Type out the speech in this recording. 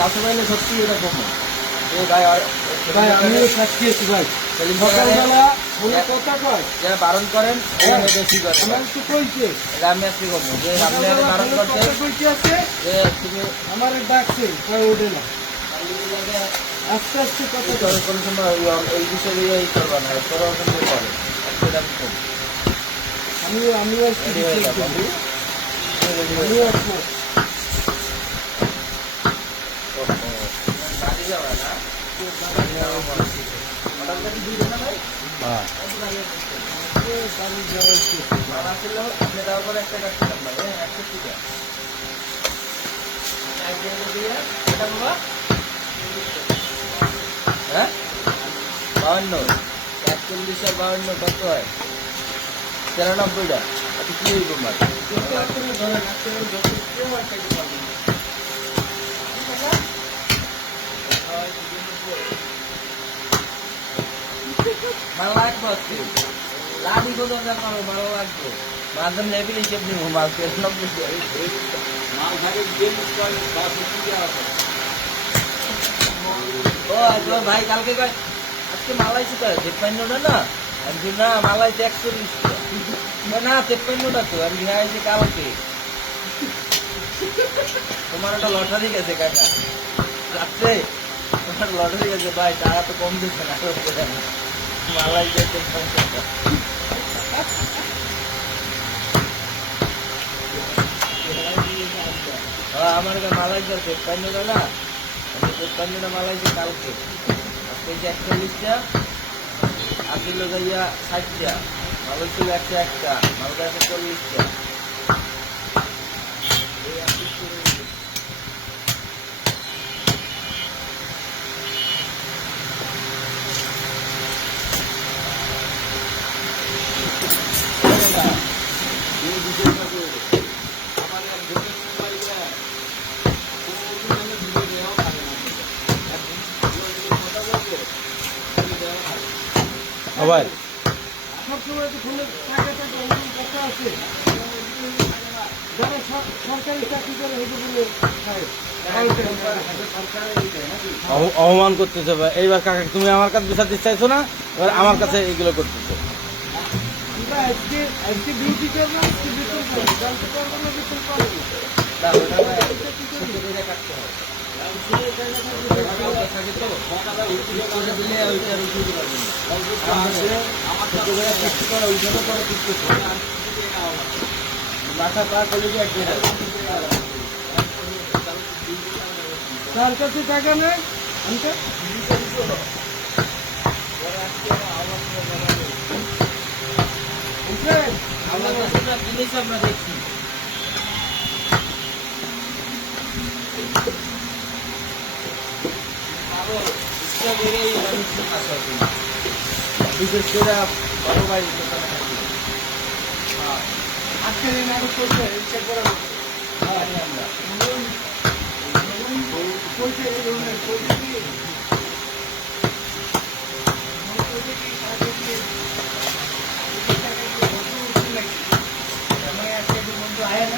কাছে পাইলে সত্যি এরকম ভাই ভাই আমিও সাক্ষী আছি ভাই সকালবেলা ফোনে কথা কয় যারা বারণ করেন বেশি করে আমার তো কইছে আমি আজকে করবো যে আপনি বারণ করতে কইতে আছে যে তুমি আমার ডাকছে কয় ওঠে না আস্তে আস্তে কথা কয় কোনো সময় এই বিষয়ে এই করবা না তোরা কিন্তু করে সেটা আমি করবো আমিও আসছি রেডি হয়ে যাবো আমিও আসবো বাড়ি যাওয়া না বাড়ি যাওয়া হঠাৎ করে দুই দিন ভাই হ্যাঁ বাড়ি যাওয়াইছে মারা ছিল আপনি দেওয়ার পরে একটা কাটছিলাম ভাই 100 টাকা এটা বাবা হ্যাঁ 52 41 আর 52 কত হয় 93 টা আপনি কি হইব মার কিন্তু আপনি ধরেন আপনি যত কেউ একটা পাবেন ভালো লাগবে লাভি কত দরকার করো ভালো লাগবে মাঝখানে লেভেল হিসেব নিব মাল 93 মাল ঘাটে গেম করে বা কিছু দেওয়া আছে ও আজ ভাই কালকে কয় আজকে মালাই ছিল 53 না আমি না মালাই 41 না 53 তো আমি আইছি কালকে তোমার একটা লটারি গেছে কাকা রাত্রে তোমার লটারি গেছে ভাই টাকা তো কম দিচ্ছে না মালাই যেতে আমার মালাই যাচ্ছে 53 না আমি 53 মালাইছি কালকে আজকে 41টা আসিল যাইয়া 60টা মাল ছিল 101টা মাল আছে 40টা ভাই সবসময় তো ফোনে টাকা টাকা অনেক কথা আছে যারা সরকারি চাকরি করে হয়তো বলে অপমান করতেছে ভাই এইবার কাকা তুমি আমার কাছে বিচার দিতে চাইছো না এবার আমার কাছে এগুলো করতেছো আমরা আজকে ডিউটি করবো আজকে বেতন পাবো কালকে করবো না বেতন পাবো না না ওটা ভাই সুতো করে কাটতে হবে দিলে ওইটা রুটি দিতে পারবেন মাথা পা করলে যে একটা তার কাছে টাকা নেই আনতে আমার কাছে না জিনিস আমরা দেখছি বিশেষ করে বড় ভাই দোকানে থাকি আজকে দিন আগে চলছে চেক করা আমরা পয়সা এই ধরনের পয়সা দিয়ে আজকে বন্ধু আয় না